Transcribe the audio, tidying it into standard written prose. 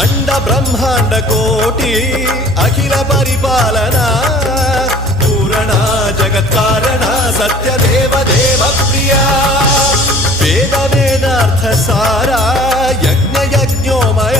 అండ బ్రహ్మాండ కోటి అఖిల పరిపాలన పూరణ జగత్కారణ సత్యదేవ దేవ ప్రియ వేద వేదార్థ సారా యజ్ఞ యజ్ఞోమయ